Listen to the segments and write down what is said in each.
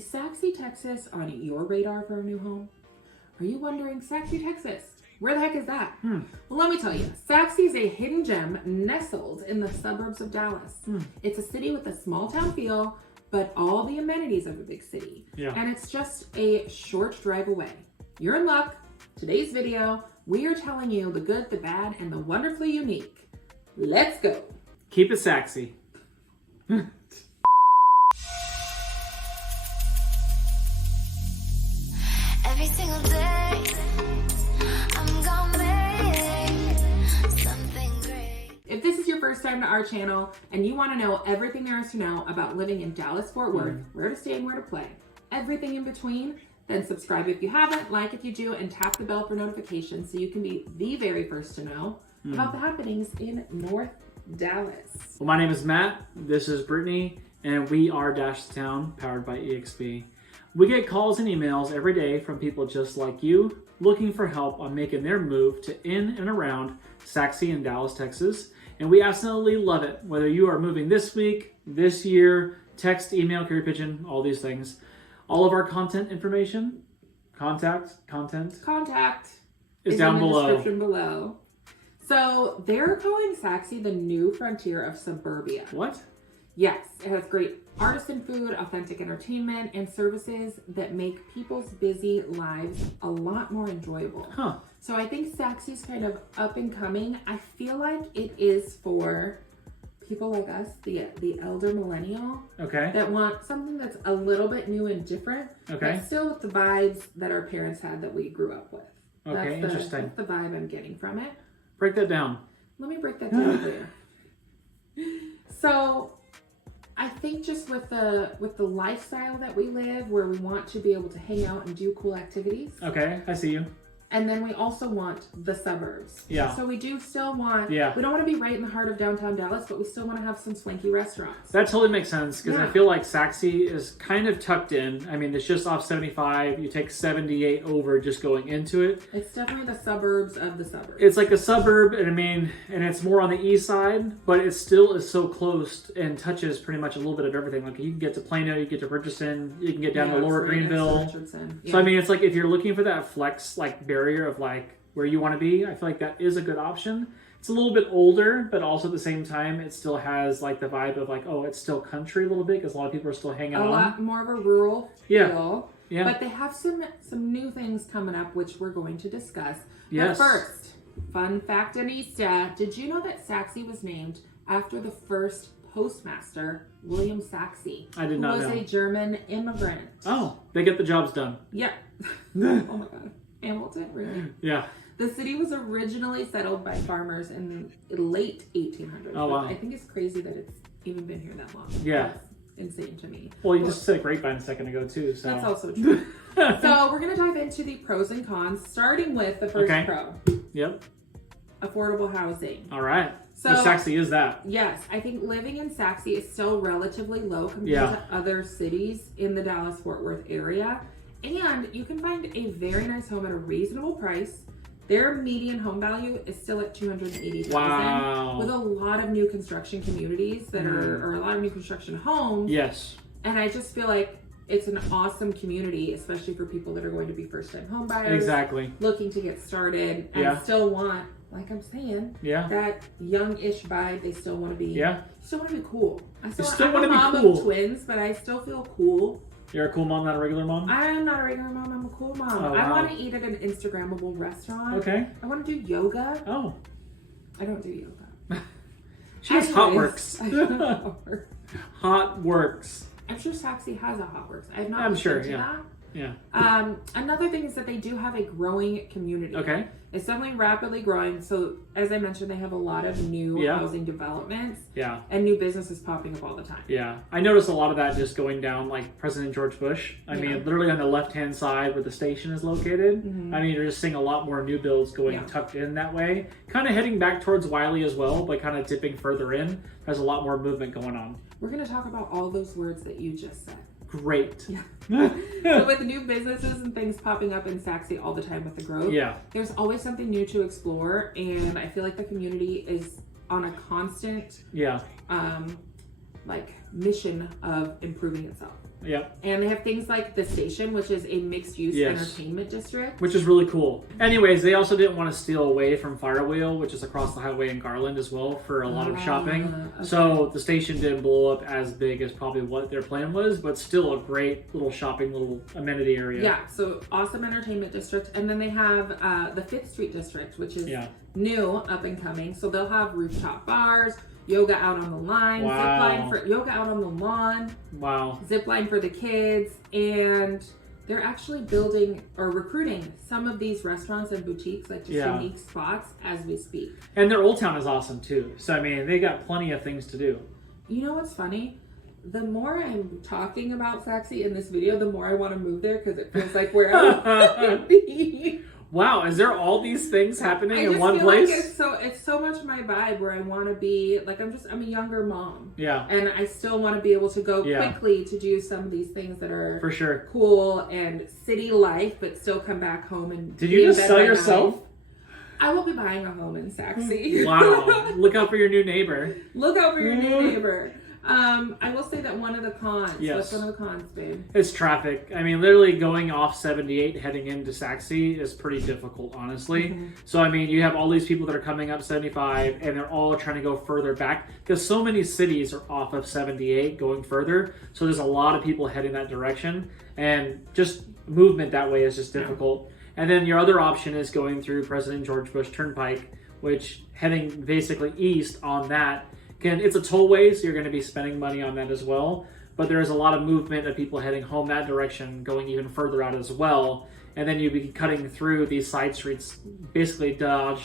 Is Sachse, Texas on your radar for a new home? Are you wondering, Sachse, Texas, where the heck is that? Well, let me tell you, Sachse is a hidden gem nestled in the suburbs of Dallas. It's a city with a small town feel, but all the amenities of a big city. Yeah. And it's just a short drive away. You're in luck. Today's video, we are telling you the good, the bad, and the wonderfully unique. Let's go. Keep it sexy. Every single day, I'm gonna make something great. If this is your first time to our channel and you want to know everything there is to know about living in Dallas-Fort Worth, where to stay and where to play, everything in between, then subscribe if you haven't, like if you do, and tap the bell for notifications so you can be the very first to know about the happenings in North Dallas. Well, my name is Matt. This is Brittany, and we are Dash to Town, powered by EXP. We get calls and emails every day from people just like you, looking for help on making their move to in and around Sachse and Dallas, Texas. And we absolutely love it. Whether you are moving this week, this year, text, email, carrier pigeon, all these things. All of our content information, contact is down in the below. description below. So they're calling Sachse the new frontier of suburbia. What? Yes, it has great artisan food, authentic entertainment, and services that make people's busy lives a lot more enjoyable. Huh. So I think Sachse's kind of up and coming. I feel like it is for people like us, the elder millennial, Okay. that want something that's a little bit new and different, Okay. but still with the vibes that our parents had that we grew up with. Okay, interesting. That's the vibe I'm getting from it. Break that down. Let me break that down for you. So I think just with the lifestyle that we live, where we want to be able to hang out and do cool activities, Okay, I see you. and then we also want the suburbs. Yeah. So we do still want, Yeah. we don't want to be right in the heart of downtown Dallas, but we still want to have some swanky restaurants. That totally makes sense because I Yeah. feel like Sachse is kind of tucked in. I mean, it's just off 75. You take 78 over just going into it. It's definitely the suburbs of the suburbs. It's like a suburb, and I mean, and it's more on the east side, but it still is so close and touches pretty much a little bit of everything. Like you can get to Plano, you can get to Richardson, you can get down to Lower it's right next to Greenville. Richardson. So I mean, it's like if you're looking for that flex like barrier of like where you want to be, I feel like that is a good option. It's a little bit older, but also at the same time, it still has like the vibe of like, oh, it's still country a little bit because a lot of people are still hanging a on. lot more of a rural Yeah. feel. Yeah. But they have some new things coming up, which we're going to discuss. Yes. But first, fun fact Anista, did you know that Sachse was named after the first postmaster, William Sachse? I did not who was know. a German immigrant. Oh, they get the jobs done. Yeah. Oh my God. Hamilton, really? Yeah. The city was originally settled by farmers in the late 1800s. Oh, wow. I think it's crazy that it's even been here that long. Yeah. That's insane to me. Well, you just said grapevine a second ago too, so. That's also true. So we're going to dive into the pros and cons, starting with the first Okay. pro, Yep. affordable housing. All right. So So Sachse is that. yes, I think living in Sachse is still relatively low compared Yeah. to other cities in the Dallas-Fort Worth area. And you can find a very nice home at a reasonable price. Their median home value is still at $280,000. Wow. With a lot of new construction communities that or a lot of new construction homes. Yes. And I just feel like it's an awesome community, especially for people that are going to be first-time home buyers. Exactly. Looking to get started and Yeah. still want, like I'm saying, Yeah. that young-ish vibe. They still want to be, Yeah. still want to be cool. You I'm wanna a be mom cool. of twins, but I still feel cool. You're a cool mom, not a regular mom? I'm not a regular mom. I'm a cool mom. Oh, I wow. want to eat at an Instagrammable restaurant. Okay. I want to do yoga. Oh. I don't do yoga. She has Hot Anyways, Works. I don't know Hot Works. Hot Works. I'm sure Sachse has a Hot Works. I have not I'm looked sure, into yeah. that. Yeah. Another thing is that they do have a growing community. Okay. It's definitely rapidly growing. So as I mentioned, they have a lot of new Yeah. housing developments Yeah. and new businesses popping up all the time. Yeah. I noticed a lot of that just going down like President George Bush. I Yeah. mean, literally on the left-hand side where the station is located. I mean, you're just seeing a lot more new builds going Yeah. tucked in that way. Kind of heading back towards Wiley as well, but kind of dipping further in. There's a lot more movement going on. We're going to talk about all those words that you just said. Great. Yeah. So with new businesses and things popping up in Sachse all the time with the growth, Yeah. there's always something new to explore, and I feel like the community is on a constant Yeah. like mission of improving itself. Yep. And they have things like the Station, which is a mixed-use entertainment district. Which is really cool. Anyways, they also didn't want to steal away from Firewheel, which is across the highway in Garland as well, for a lot of shopping. Okay. So the Station didn't blow up as big as probably what their plan was, but still a great little shopping, little amenity area. Yeah, so awesome entertainment district. And then they have the 5th Street district, which is new, up and coming. So they'll have rooftop bars, yoga out on the line, yoga out on the lawn. Wow. Zip line for the kids, and they're actually building or recruiting some of these restaurants and boutiques, like just unique spots as we speak. And their Old Town is awesome too. So I mean, they got plenty of things to do. You know what's funny? The more I'm talking about Sachse in this video, the more I want to move there because it feels like where I want to be. Wow, is there all these things happening in one place? place? Like it's so much my vibe where I want to be. Like I'm a younger mom. Yeah. And I still want to be able to go quickly to do some of these things that are for sure cool and city life, but still come back home and. Did you just sell yourself? I will be buying a home in Sachse. Wow. Look out for your new neighbor. Look out for your new neighbor. I will say that one of the cons. Yes. What's one of the cons, babe? It's traffic. I mean, literally going off 78 heading into Sachse is pretty difficult, honestly. Mm-hmm. So, I mean, you have all these people that are coming up 75 and they're all trying to go further back because so many cities are off of 78 going further. So there's a lot of people heading that direction and just movement that way is just difficult. And then your other option is going through President George Bush Turnpike, which heading basically east on that. It's a tollway, so you're going to be spending money on that as well. But there's a lot of movement of people heading home that direction, going even further out as well. And then you'd be cutting through these side streets, basically dodge,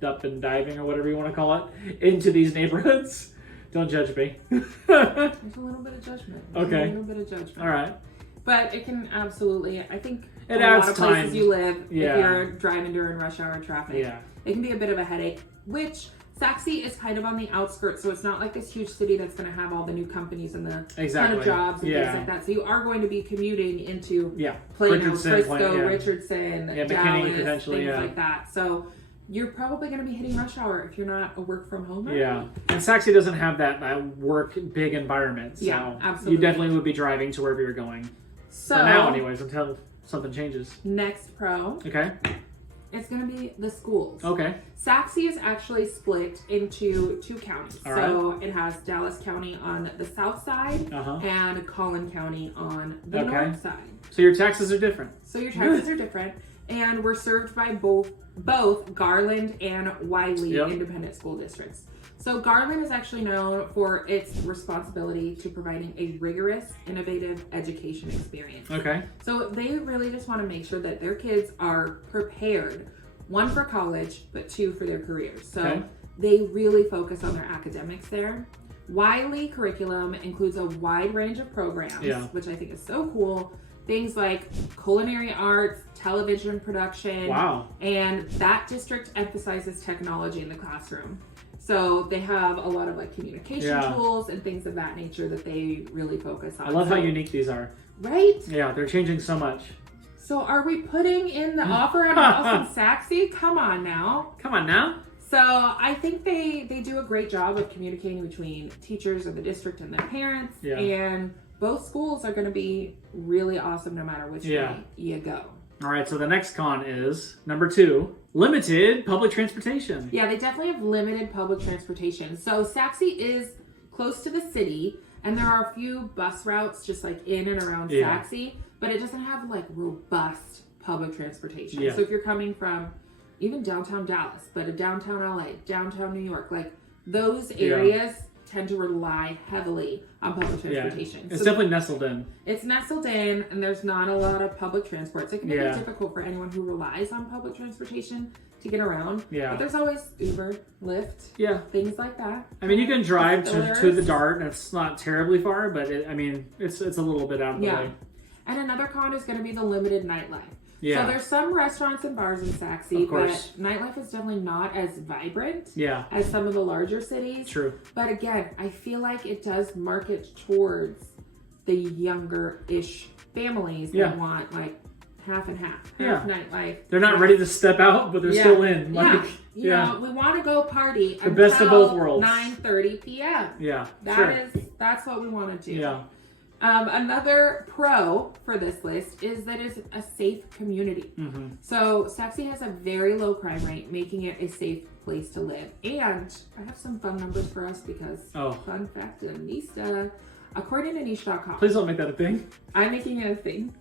up and diving, or whatever you want to call it, into these neighborhoods. Don't judge me. There's a little bit of judgment. Okay. A little bit of judgment. All right. But it can absolutely, I think, it a adds lot of time. places you live, if you're driving during rush hour traffic, it can be a bit of a headache, which Sachse is kind of on the outskirts, so it's not like this huge city that's going to have all the new companies and the ton of jobs and things like that. So you are going to be commuting into Plano, Frisco, Richardson, Dallas, things like that. So you're probably going to be hitting rush hour if you're not a work from home. Yeah, and Sachse doesn't have that work big environment. So absolutely. You definitely would be driving to wherever you're going. So for now, anyways, until something changes. Next pro. Okay. It's going to be the schools. Okay. Sachse is actually split into 2 counties. So it has Dallas County on the south side and Collin County on the north side. So your taxes are different. And we're served by both Garland and Wiley independent school districts. So Garland is actually known for its responsibility to providing a rigorous, innovative education experience. Okay. So they really just want to make sure that their kids are prepared, 1 for college, but 2 for their careers. So they really focus on their academics there. Wiley curriculum includes a wide range of programs, which I think is so cool. Things like culinary arts, television production. Wow. And that district emphasizes technology in the classroom. So they have a lot of like communication tools and things of that nature that they really focus on. I love how unique these are. Right? Yeah, they're changing so much. So are we putting in the offer on a house in Sachse? Come on now. So I think they do a great job of communicating between teachers of the district and their parents. Yeah. And both schools are going to be really awesome no matter which way you go. All right, so the next con is number 2, limited public transportation. Yeah, they definitely have limited public transportation. So Sachse is close to the city, and there are a few bus routes just like in and around Sachse, but it doesn't have like robust public transportation. So if you're coming from even downtown Dallas, but a downtown LA, downtown New York, like those areas tend to rely heavily on public transportation. It's definitely nestled in. It's nestled in, and there's not a lot of public transport. So it can be difficult for anyone who relies on public transportation to get around. But there's always Uber, Lyft, things like that. I mean, you can drive to the Dart, and it's not terribly far, but it's a little bit out of the way. And another con is going to be the limited nightlife. Yeah. So there's some restaurants and bars in Sachse, but nightlife is definitely not as vibrant as some of the larger cities. True. But again, I feel like it does market towards the younger-ish families that want like half and half nightlife. They're not ready to step out, but they're still in. Like, you know, we want to go party the best of both worlds. 9:30 p.m. Yeah, That's what we want to do. Yeah. Another pro for this list is that it's a safe community. So Sachse has a very low crime rate, making it a safe place to live. And I have some fun numbers for us because fun fact in Nista, according to niche.com. Please don't make that a thing. I'm making it a thing.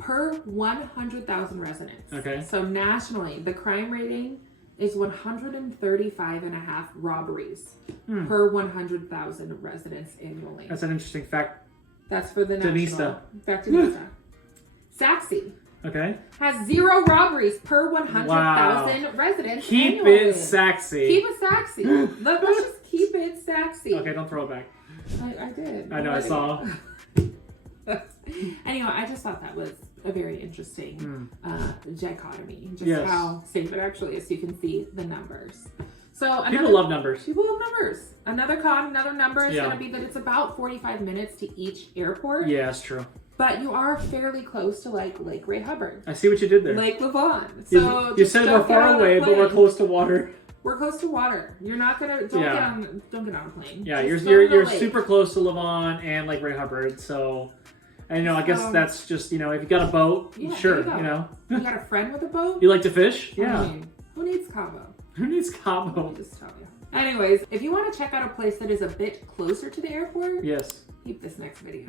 Per 100,000 residents. Okay. So nationally, the crime rating is 135.5 robberies per 100,000 residents annually. That's an interesting fact. That's for the national. Nista. Back to Nista. Sachse Okay. has 0 robberies per 100,000 residents Keep annually. it Sachse. Keep it Sachse. Let's just keep it Sachse. Okay, don't throw it back. I did. I know, I saw. Anyway, I just thought that was a very interesting dichotomy. Just Yes. how safe it actually is. So you can see the numbers. So People love numbers. People love numbers. Another number is Yeah. going to be that it's about 45 minutes to each airport. Yeah, that's true. But you are fairly close to like Lake Ray Hubbard, I see what you did there. Lake Lavon. So you said we're far away, but we're close to water. We're close to water. You're not gonna don't get on a plane. Yeah, Just go you're to the lake. super close to Lavon and Lake Ray Hubbard, so and I guess that's just if you got a boat, Yeah, sure, there you go. You got a friend with a boat? You like to fish? I Yeah. mean, who needs Cabo? Who needs Cabo? I'll just tell you. Anyways, if you want to check out a place that is a bit closer to the airport, Yes. keep this next video.